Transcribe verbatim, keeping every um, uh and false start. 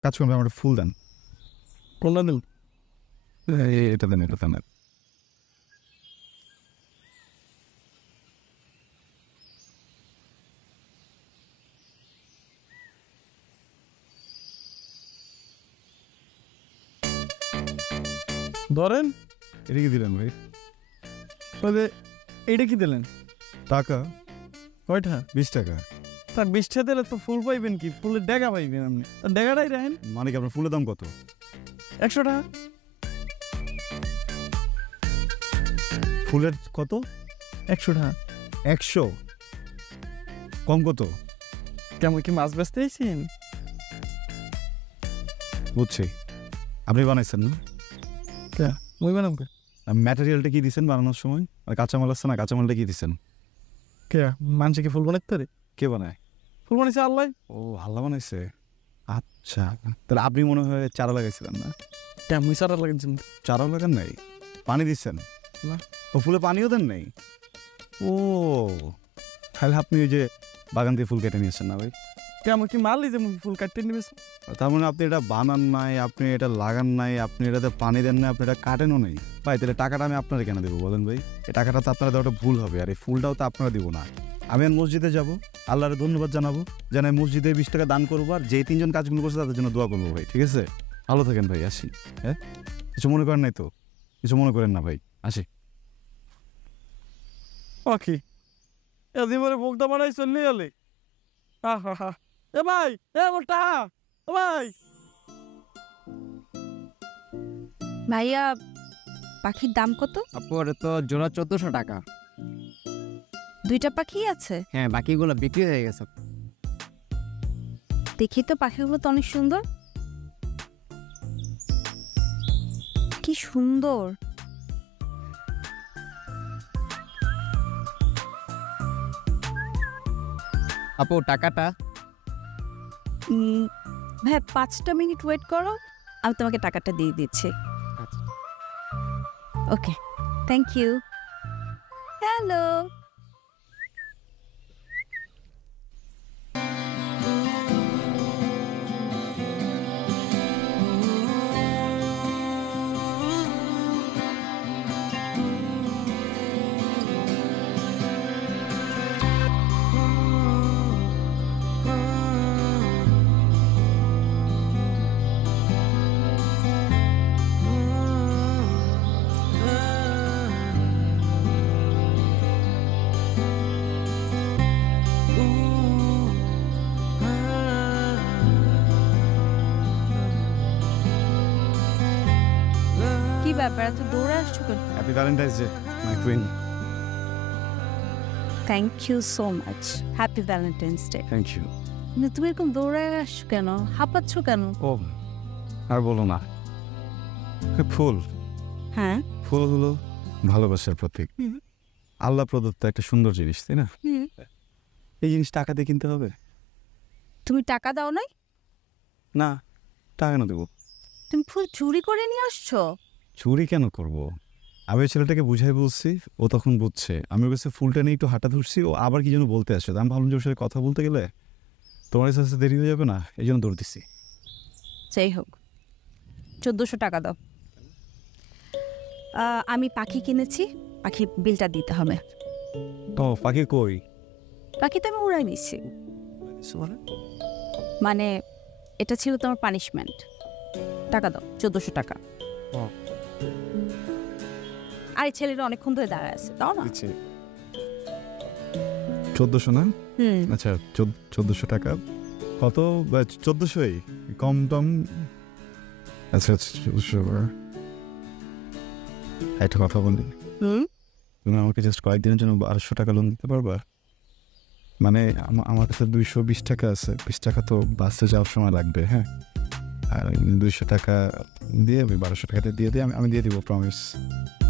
কাজ করবেন, আমার ফুল দেন। কোনটা দিন? এটা দেন, এটা দেন। ধরেন। এটা কি দিলেন ভাই? তবে এইটা কি দিলেন? টাকা কয়টা? বিশ টাকা। তার বিশটা দিলে তো ফুল পাইবেন কি? ফুলের ডেগা পাইবেন আপনি। তার ডেগাটাই রাখেন। মানে কি আপনার ফুলের দাম কত? একশো টাকা। ফুলের কত? একশো টাকা। একশো? কম কত? কেমন কি মাছ বেচতে আইছেন? বুঝছি, আপনি বানাইছেন না? কে মুই বানাম কে? ম্যাটেরিয়ালটা কি দিচ্ছেন বানানোর সময়? আর কাঁচামাল আসছে না, কাঁচামালটা কি দিচ্ছেন? কে মানুষে কি ফুল বানাইতে পারে? কে বানায়? ফুল বানাইছে আল্লাহ। ও, আল্লাহ বানাইছে। আচ্ছা, তাহলে আপনি মনে হয় চারা লাগাইছিলেন না? কে মুই সারা লাগাইছেন? চারাও লাগান নাই? পানি দিচ্ছেন না। ও, ফুলে পানিও দেন নাই? ও, তাহলে আপনি ওই যে বাগান থেকে ফুল কেটে নিয়েছেন না ভাই? কেমন কি মারলি যে মুই ফুল কাটতে নিবেছ? তার মানে আপনি এটা বানান নাই, আপনি এটা লাগান নাই, আপনি এটাতে পানি দেন না, আপনি এটা কাটেনও নাই ভাই। তাহলে টাকাটা আমি আপনারা কেন দেবো বলেন ভাই? এই টাকাটা তো আপনারা দেওয়াটা ভুল হবে, আর এই ফুলটাও তো আপনারা দিব না। আমি আর মসজিদে যাব, আল্লাহরে ধন্যবাদ জানাবো, জানাই মসজিদে বিশ টাকা দান করবো, আর যেই তিনজন কাজগুলো করছে তাদের জন্য দোয়া করবো ভাই। ঠিক আছে, ভালো থাকেন ভাই, আসি। হ্যাঁ, কিছু মনে করেন নাই তো? কিছু মনে করেন না ভাই, আসি। ওকে, এদি মরে বোকদা বানাই চললে গেলে। হা হা হা। এ ভাই, এ মোটা ও ভাই। ভাইয়া, পাখির দাম কত? আপু ওটা তো জোড়া চোদ্দশো টাকা। দুইটা পাখি আছে? হ্যাঁ, বাকিগুলো বিক্রি হয়ে গেছে। দেখি তো, পাখিগুলো তো অনেক সুন্দর। কি সুন্দর! আপু টাকাটা? উম, ভাই পাঁচটা মিনিট ওয়েট করো, আমি তোমাকে টাকাটা দিয়ে দিচ্ছি। Okay, thank you. হ্যালো। কি ব্যাপার, এত দৌড়ে আসছো কেন? Happy Valentine's day my queen. Thank you so much. Happy Valentine's day. Thank you. তুমি এরকম দৌড়ে আসছো কেন? হাঁপাচ্ছ কেন? ও, আর বলো না, ফুল হ্যাঁ। ফুল হলো ভালোবাসার প্রতীক, হুম। আল্লাহ প্রদত্ত একটা সুন্দর জিনিস, তাই না? হুম। এই জিনিস টাকা দিয়ে কিনতে হবে তুমি টাকা দাও নাই? না, টাকা কেন দেবো? তুমি ফুল চুরি করে নিয়ে আসছো? চুরি কেন করব? আমি ওই ছেলেটাকে বুঝাই বলছি, ও তখন বুঝছে। আমি ওর কাছে ফুলটা নিয়ে একটু হাঁটা ধরছি, ও আবার কি যেন বলতে আসছে। আমি ভাবলাম যে ওর সাথে কথা বলতে গেলে তোমার কাছে দেরি হয়ে যাবে না, এই জন্য দৌড় দিচ্ছি। যাই হোক, চোদ্দোশো টাকা দাও। আহ, আমি পাখি কিনেছি, পাখির বিলটা দিতে হবে। তো পাখি কই? পাখি তো আমি উড়াই নিচ্ছি। মানে এটা ছিল তোমার পানিশমেন্ট। টাকা দাও, চোদ্দোশো টাকা। আর এই ছেলেটা অনেকক্ষণ ধরে দাঁড়ায় আছে, তাও না? চোদ্দশো না? হুম। আচ্ছা, চোদ্দশো টাকা কত? চোদ্দশোই কম টম। আচ্ছা আচ্ছা, চোদ্দশো। একটা কথা বলি, হুম। তুমি আমাকে জাস্ট কয়েকদিনের জন্য বারোশো টাকা লোন দিতে পারবা? মানে আমার কাছে দুইশো বিশ টাকা আছে, বিশ টাকা তো বাসে যাওয়ার সময় লাগবে। হ্যাঁ, আর দুইশো টাকা দিয়ে আমি বারোশো টাকাতে দিয়ে দিই, আমি আমি দিয়ে দিব, প্রমিস।